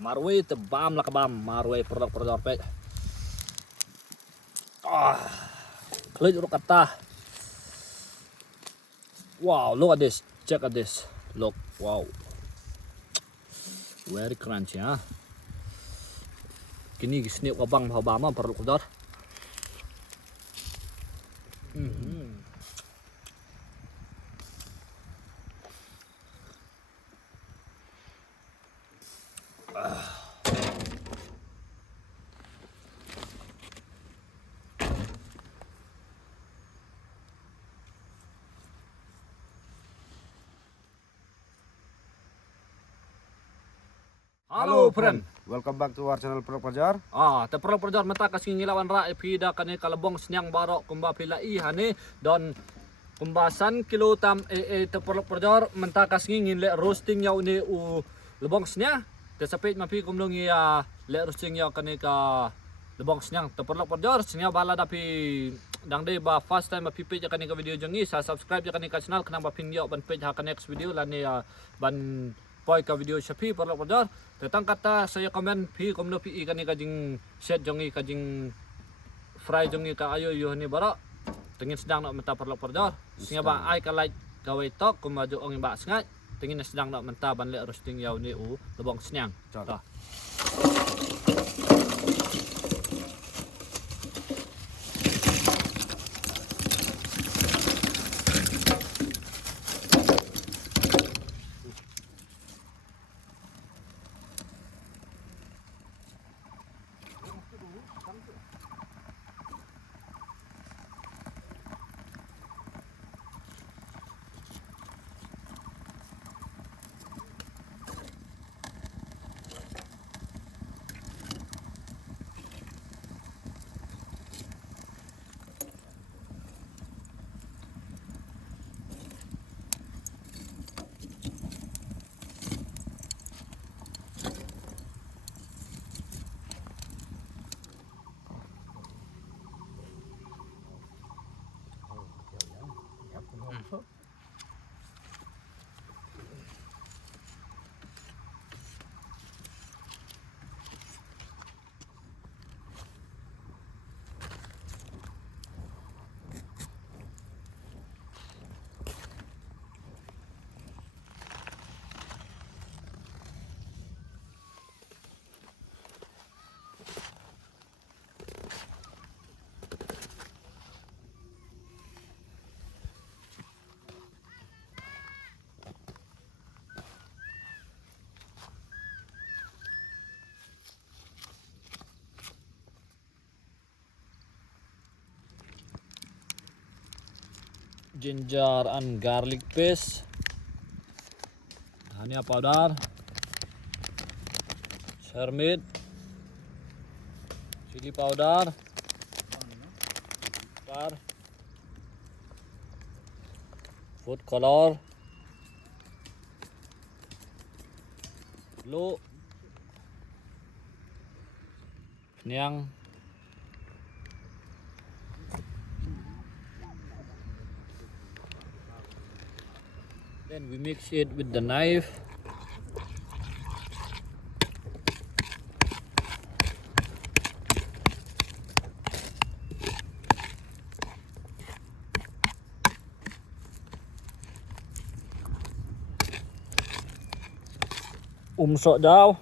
Marway te bam la kabam marway produk pe. Klik kata. Wow, look at this. Check at this. Look, wow. Very crunchy, huh? Kini snip abang bama produk. Halo friend, welcome back to our channel Produk Pajar. te produk perjar mata kasih ngilawan ra epida kani kalabong senyang barok kumba pilai hani don pembahasan kilo tam te produk perjar menta kasih ngin le roasting yau ni u lebong senya te sapit mapi kumlung ya le roasting yau kani ka lebong senyang te produk perjar senya bala dapi dang de ba first time mapi page kani ka video jongi sa subscribe ya kani ka channel kenang ba pin yo ban page ha ka next video lani ban poi ka video shapi produk perjar tetang kata saya komen pi komno pi ikan ni kajing set jongi kajing fry jongi ka ayo yo ni bara tengin sedang nak menta perlu perjor singa ba ai ka like ka wei tok kumaju ong ba sngai tengin sedang nak menta ban le roasting yau ni u lebong senyang ta ginger and garlic paste, dhania powder, shermit, chili powder, pepper, food color, blue, penyang, then we mix it with the knife. Sok daw.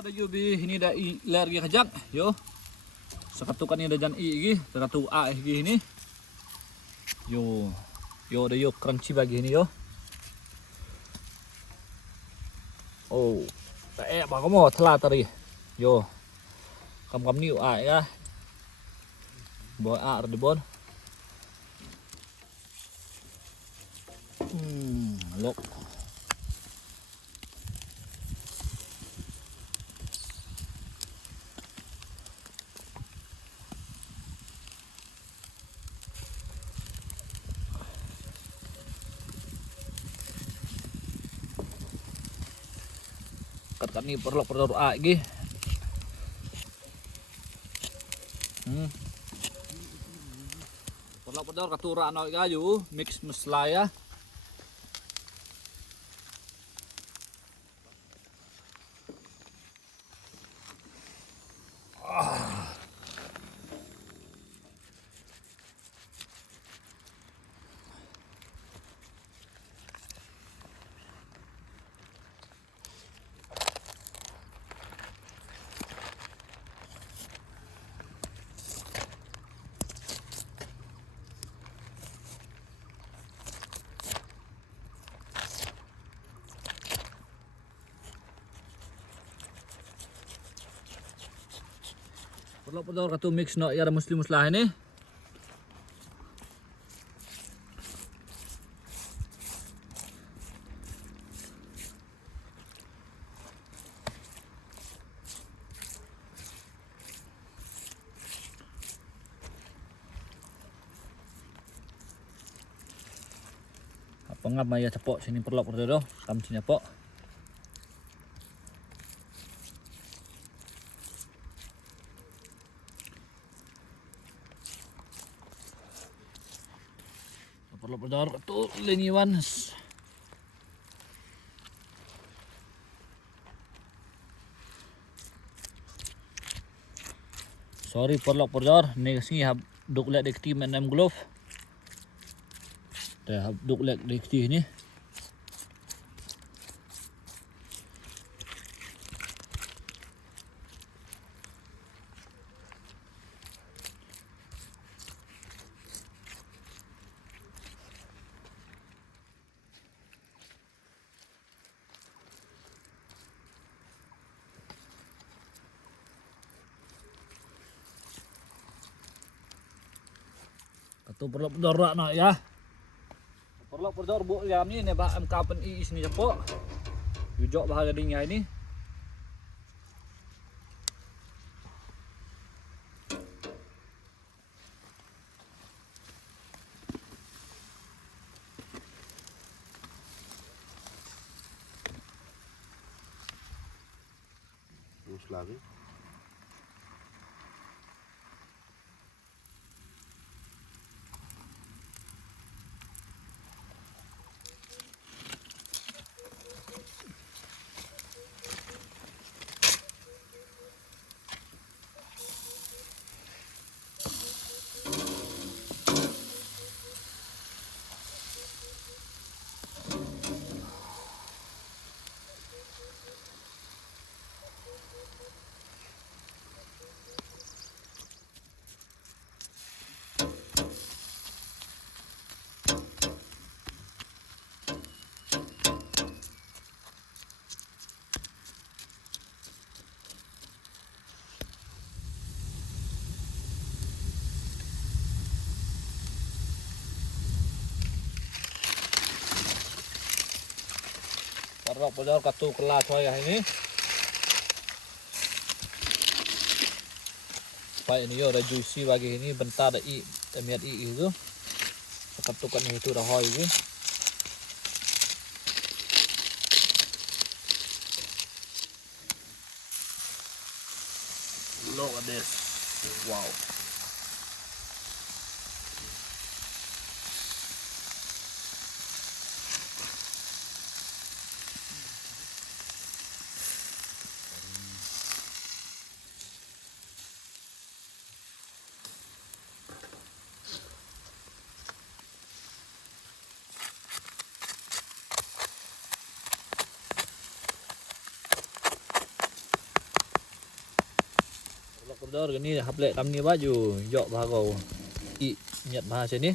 Ada yubi ini dah ler gi kajak yo. Sakatukan ni dah jan i gi, sakatu a gi ini. Yo. Yo dah yo crunchy bagi ini yo. Oh. Tak ba kamu telah tadi. Yo. Kam ni a ya. Boy a di bon. Look. Kat ni perlu lagi. Perlu pedor katura ano gayu mix Meghalaya. Perlu pedor katu mix no ya muslim muslah ini. Pengap maya cepok sini perlu pedor kam sini pok. Perlu pedor tu liniwan. Sorry perlu pedor ni sini hab duk lek dekti menem glove. Dah hab duk lek dekti ni. Katu perlu pedor nak ya. Perlu pedor bu jam ni ne ba am kapen i sini cepok. Yujok bahagia dingnya ini. Terus lagi. Perlu pedor katu kelas saya ini. Supaya ini yo ada juicy bagi ini bentar ada i miat i itu. Ketukan itu dah hoi ini. Look at this. Wow. Pedor gini haplek tam ni baju yok bahagau i nyat bahasa ni.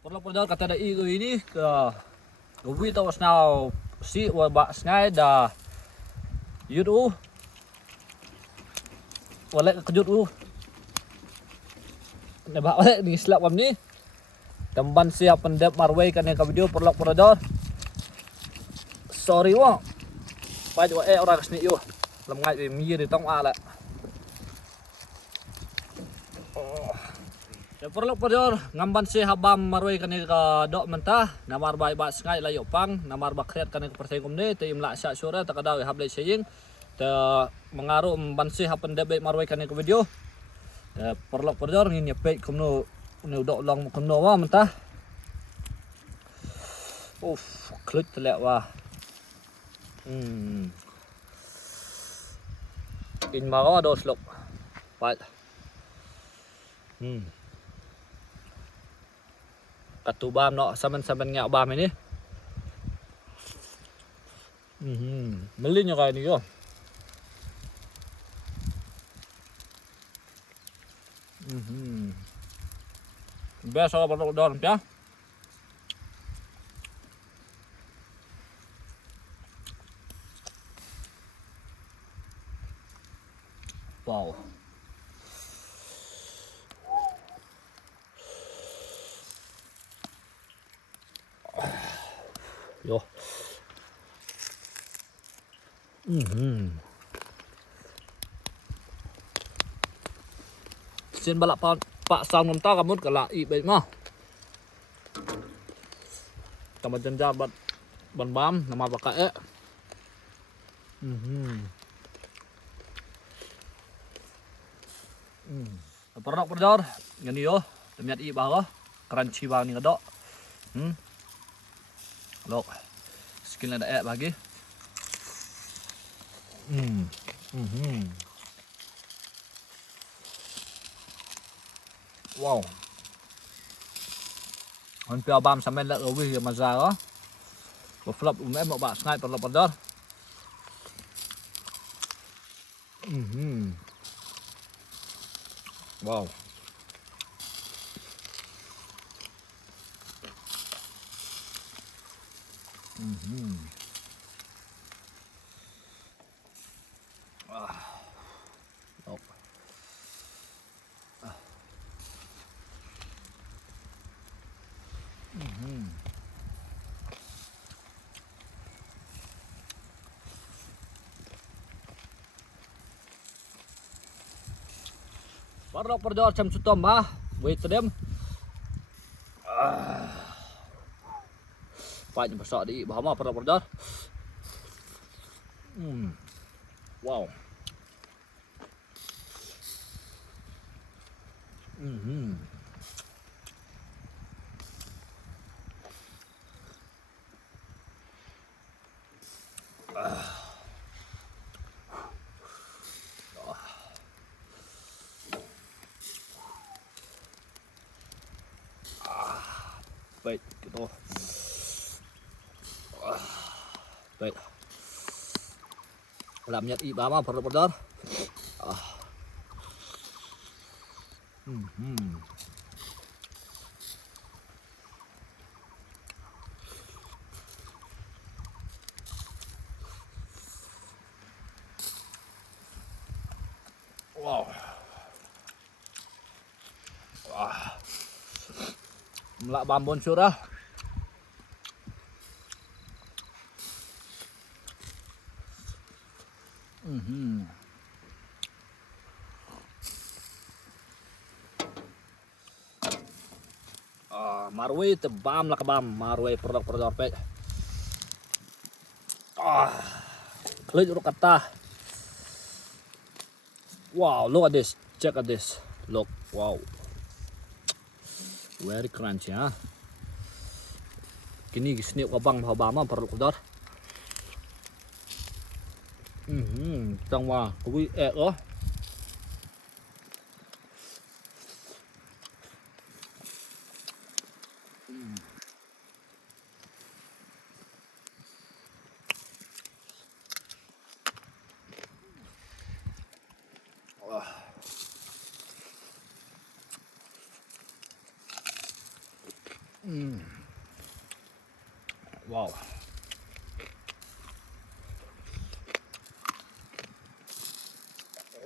Perlu pedor kata ada i ini ke we was now see wa ba sngai da yudu walek kejut ne ba walek ni slap kam ni Temban siap pendep marway kan ka video perlok perodor. Sorry wa. Pa jo orang kesni yo. Lam ngai mi di tong a la. Ya perlok perodor ngamban si habam marway kan ka dok mentah namar bai ba sngai layo pang namar ba kreat kan ka persai komne te imla sya syura ta kadau hablai saying te mengaruh membansi hapen debek marway kan ka video. Perlok perodor ngin nyepek komno ni dok long komno wa mentah. Klik telek wah. In mau ada slok. Pat. Katubam no saman-saman ngak bam ini. Melinya kayak ni yo. Biasa perlu dorm ya. Wow. Yo. Xin balak pak sang nom ta kamut kala i baik mah. Tama janja ban bam nama baka Pernah perodor ngani yo temiat i bah crunchy bang ni kadok. Lok. Skill ada bagi. Wow. Hon pia bam sampai lek lebih ya mazar. Flop mau bak sngai perlu perodor. Wow. Perlok perodor jam sutom bah. Wait to them. Pak besar di bawah perlok perodor. Wow. Baik, gitu. Baik. Làm nhật y bám vào phần bột Wow. Melak bambun surah. Marway tebam lah kebam marway produk pek. Klik urut kata. Wow, look at this. Check at this. Look, wow. Very crunchy, ha. Kini snip kabang bama produk. Tang wa, kui oh. Wow.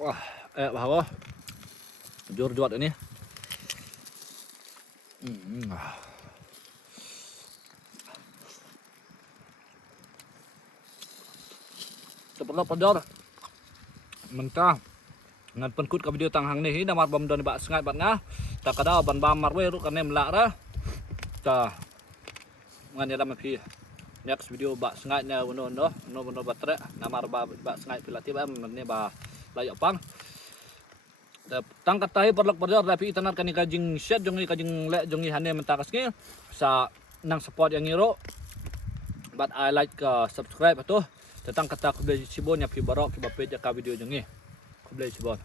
Wah, bahwa jor juat ini. Seperti mentah ngan penkut ka video tang hang ni namar bam don ba sngai bat nga ta kada ban bam mar we ru kan nem la ra ta ngan ya lam pi next video ba sngai nya uno batre namar ba sngai pilati ba ne ba layo pang ta tang katai perlok perjor tapi itanar kan kajing shed jong kajing le jong hane mentakas ki sa nang support yang iro but I like subscribe atuh. Tetang kata aku beli sibon yang pi barok ki bapet ka video jong ni. Aku beli sibon.